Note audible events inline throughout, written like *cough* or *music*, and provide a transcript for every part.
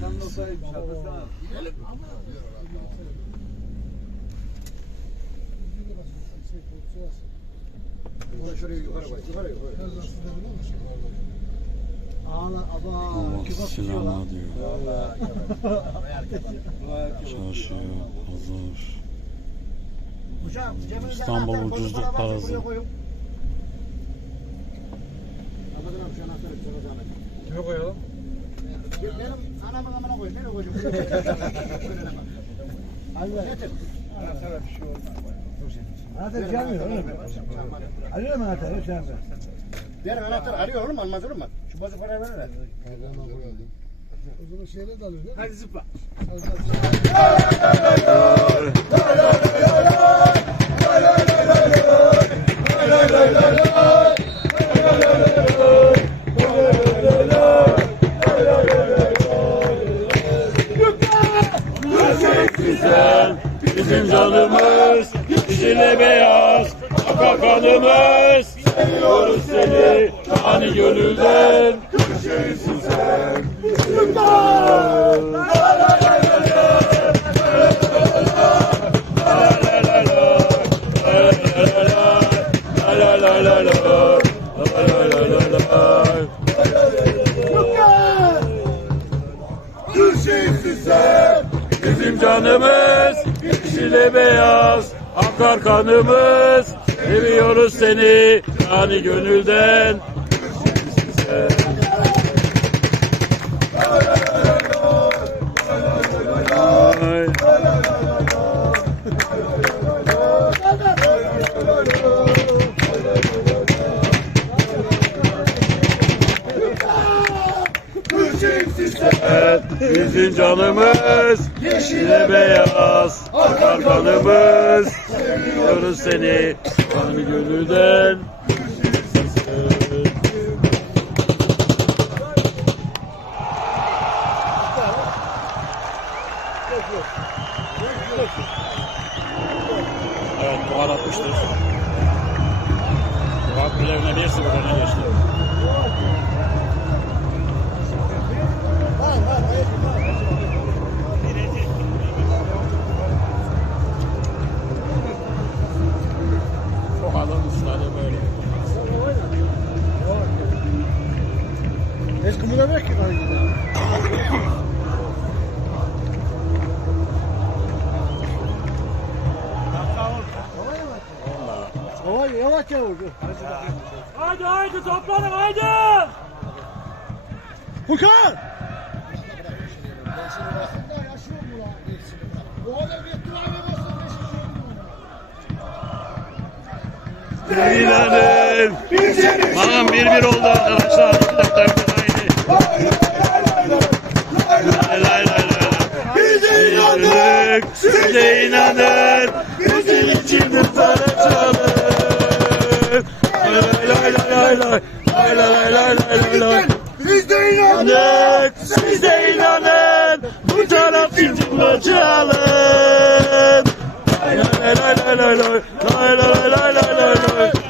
Hakan'ın olsaydı şarkısına. Şuraya yukarı bak. Yukarı yukarı. Ağla aba. Kebap silahına diyor. Vay kebap. Çarşı, pazar. İstanbul ucuzluk parası. Kime koyalım? Benim anamın amına koyun. Nereye koyacağım? Allah. Getir. Anahtar'a bir şey olmaz. Anahtar gelmiyor oğlum. ver, ver, ver. Arıyor mu anahtarı? Sen ver. Verin anahtar arıyor oğlum almaz olur mu? Şu bozuk parayı verin. O zaman şeyle de alıyor değil mi? Hadi zıpla. Sen. Bizim canımız yeşile beyaz akar kanımız seviyoruz seni yani gönülden bizim canımız yeşile beyaz akar kanımız seviyoruz seni yani gönülden Evet buhar atmıştır. Buhar kulevine 1-0 öne geçti. Yavaş yavaş. Haydi haydi toplanın haydi. Furkan! İnanın. Bakın bir bir oldu arkadaşlar. İki dakika bir. Bize inanın. Bizim için bir lay. Biz de inan. inandık. Siz de inanın. Bu taraf bizimle çalın.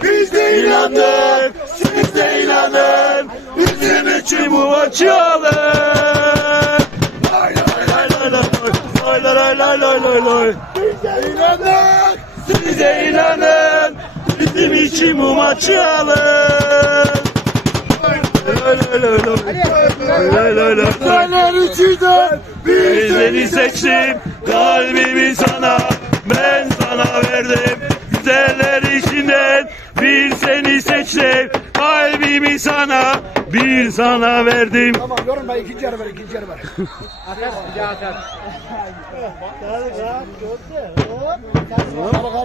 Biz de inandık. Siz de inanın. Bizim için bu maçı alın. Lay lay lay lay lay. Lay lay lay lay lay lay. Biz de inandık. Siz de inanın. Bizim için bu maçı Fener içinden Bir seni seçtim kalbimi sana ben sana verdim. Güzeller içinden bir seni seçtim kalbimi sana bir sana verdim Tamam yorulma ikinci yarı ver ikinci yarı ver.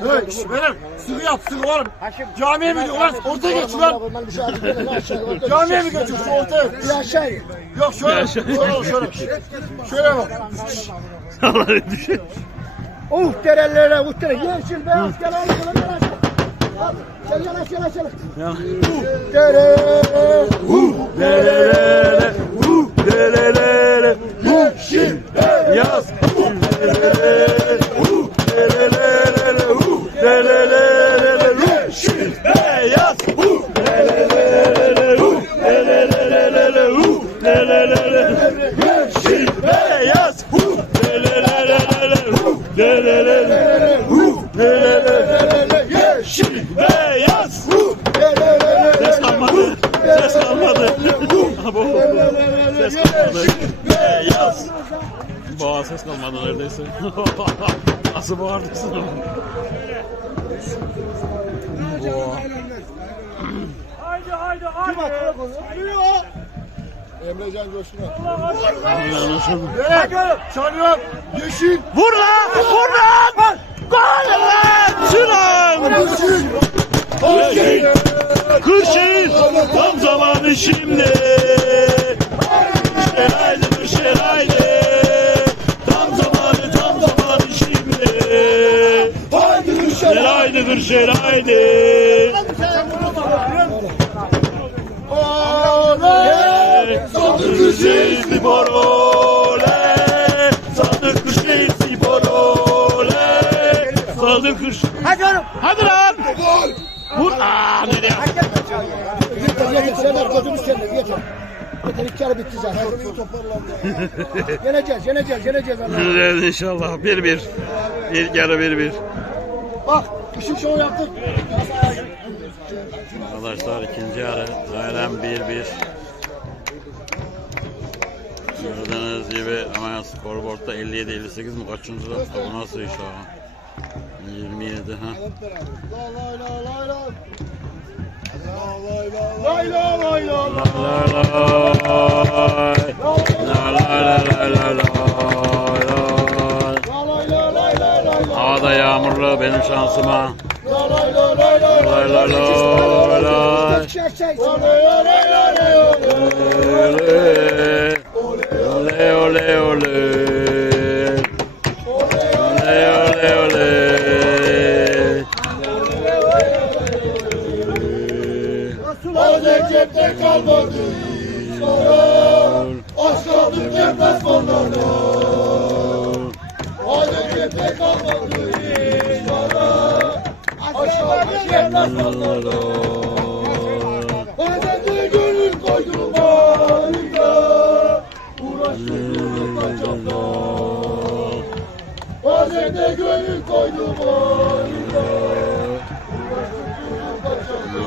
Evet, şş, benim sıkı yap, sıkı oğlum. Camiye mi gidiyor lan? Ortaya geç lan. *laughs* Camiye mi geçiyorsun ortaya? Bir aşağı in. Yok şöyle, şöyle, şöyle. Şöyle bak. Allah'ını düşün Uh derelere, uh dere. Yeşil beyaz gel al gel. Al, Gel yanaş yanaş yanaş. Uh dere. Lelelele, hu, lelelele, yeşil, beyaz, hu, lelelele, hu, lelelele, hu, lelelele, yeşil, beyaz, hu, lelelele, hu, lelelele, hu, lelelele, yeşil, beyaz. Abo. Haydi. Emrecan Coşkun'a. Çalıyorum. Yeşil. Vur lan! Vur lan! Gol lan! Şuran! Kırşehir tam zamanı şimdi. İşte haydi Kırşehir haydi. Tam zamanı tam zamanı şimdi. Haydi Kırşehir haydi Kırşehir haydi. Sandık Kırşehir spor oley. Sandık Kırşehir spor oley. Sandık Kırşehir. Hadi oğlum. Hadi lan! Vur! Aa nereye? Yeter gözümüz sende yeter. Yeter iki kere bitti zaten. yeneceğiz yeneceğiz yeneceğiz Allah'ım. Göreceğiz inşallah. 1-1. İlk yarı 1-1. Bak işin şovu yaptık. Arkadaşlar ikinci yarı. Halen 1-1. Gördüğünüz gibi ama skorboardta 57-58 mi kaçıncı? Bu nasıl iş ha? 27 ha. Lay lay lay lay. Lay lay lay. Lay lay lay lay. La la la la la la la la. Lay lay lay lay lay. Havada yağmurlu benim şansıma. Ole. Ole ole ole. Bazen cepte kalmadı. Bazen de gönül koydum bağrımda. Uğraştım kaçakla. Bazen de gönül koydum bağrımda. Uğraştım kaçakla.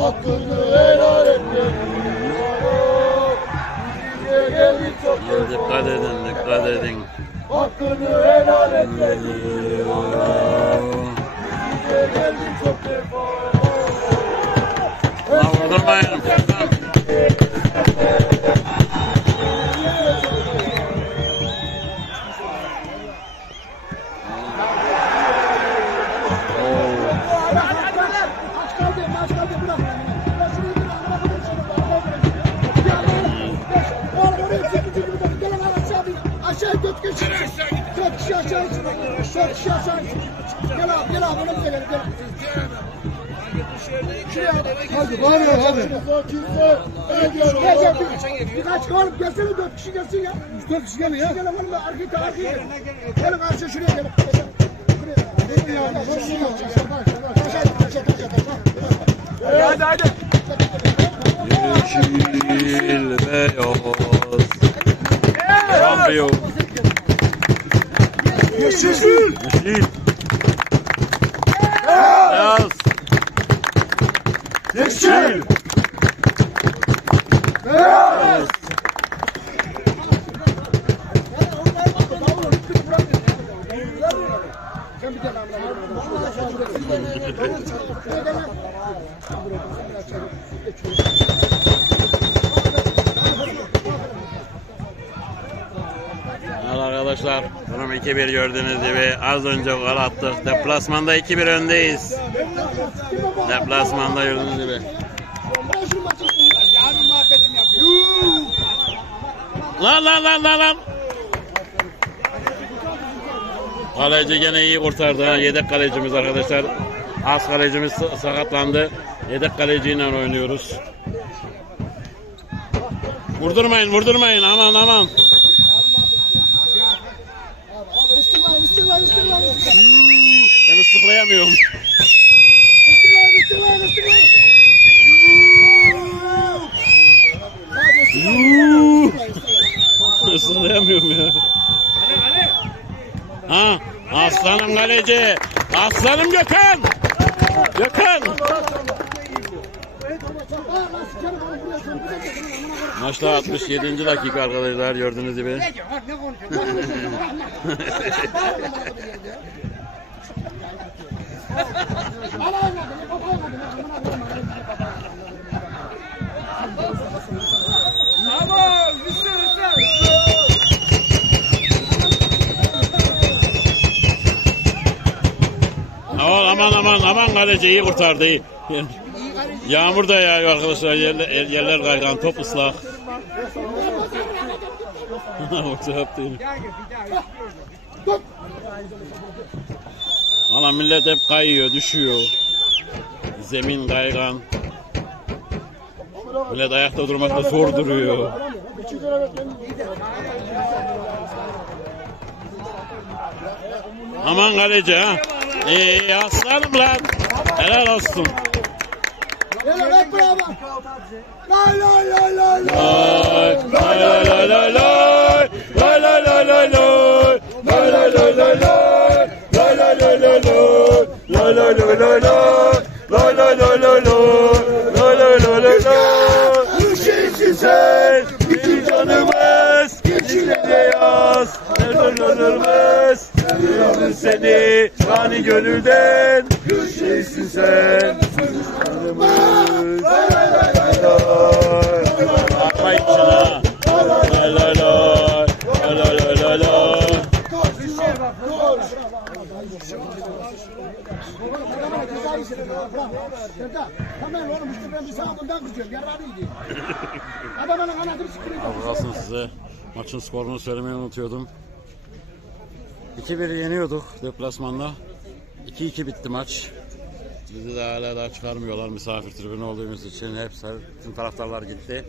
Hakkını helal et Dikkat edin dikkat edin. Hakkını helal et benim Bize Hadi hadi. Gel, gel, bir- Birkaç oğlum gelsene dört kişi gelsin ya. Üç dört kişi gelin ya. Gelin oğlum da arkaya arkaya gelin. Gelin karşı şuraya gelin. Hadi hadi. Yeşil beyaz. Şampiyon. Yeşil. Yeşil. Beyaz. Yeşil. Evet arkadaşlar durum 2-1 gördüğünüz gibi az önce gol attık. Deplasmanda 2-1 öndeyiz. Deplasmanda gördüğünüz gibi. Lan lan lan lan lan. Kaleci gene iyi kurtardı ha. Yedek kalecimiz arkadaşlar. Az kalecimiz sa- sakatlandı. Yedek kaleciyle oynuyoruz. Vurdurmayın vurdurmayın aman aman. atlayamıyorum. Isırlayamıyorum ya. Ha, aslanım kaleci. Aslanım Gökhan. Gökhan. Maçta 67. dakika arkadaşlar gördüğünüz gibi. Ne diyor? Ne konuşuyor? *laughs* aman aman aman kaleci iyi kurtardı iyi. Yağmur da yağıyor arkadaşlar yerler, yerler kaygan top ıslak. Yoksa hep değil. Valla millet hep kayıyor düşüyor. Zemin kaygan. Millet ayakta durmakta zor duruyor. Aman kaleci ha. İyi aslanım lan. Helal olsun. Gel lan hep. Lay lay lay lay lay. Lay lay lay lay lay. Lay lay lay lay lay. Lay La la la la la La la la la la La la la la la Bu şehirsin sen Bütün canımız Geçine beyaz Elvanlanırmız Seviyorum seni Yani gönülden. Bu sen. Bütün canımız La la la la la La la la la la la la la Avrasın size. Maçın skorunu söylemeyi unutuyordum. 2-1 yeniyorduk deplasmanda. 2-2 bitti maç. Bizi de hala daha çıkarmıyorlar misafir tribünü olduğumuz için. Hepsi, bütün taraftarlar gitti.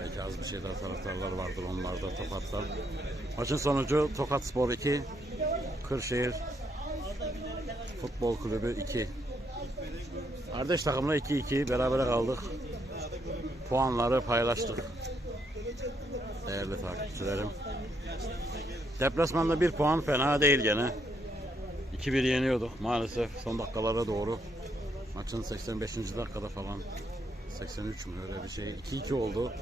Belki az bir şey daha taraftarlar vardır onlar da Tokat'tan. Maçın sonucu Tokat Spor 2, Kırşehir Futbol Kulübü 2. Kardeş takımla 2-2 berabere kaldık. Puanları paylaştık. Değerli takipçilerim. Deplasmanda bir puan fena değil gene. 2-1 yeniyorduk maalesef son dakikalara doğru. Maçın 85. dakikada falan 83 mü öyle bir şey. 2-2 oldu.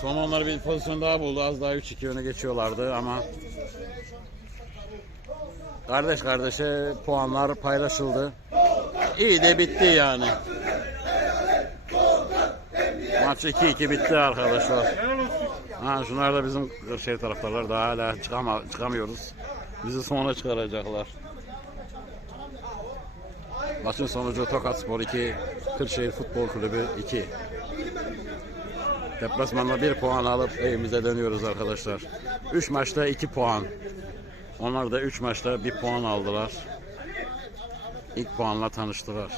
Son onlar bir pozisyon daha buldu. Az daha 3-2 öne geçiyorlardı ama kardeş kardeşe puanlar paylaşıldı. İyi de bitti yani. Maç 2-2 bitti arkadaşlar. Ha şunlar da bizim şey taraftarlar daha hala çıkama, çıkamıyoruz. Bizi sonra çıkaracaklar. Maçın sonucu Tokat Spor 2, Kırşehir Futbol Kulübü 2. Deplasmanda 1 puan alıp evimize dönüyoruz arkadaşlar. 3 maçta 2 puan. Onlar da 3 maçta 1 puan aldılar. İlk puanla tanıştılar.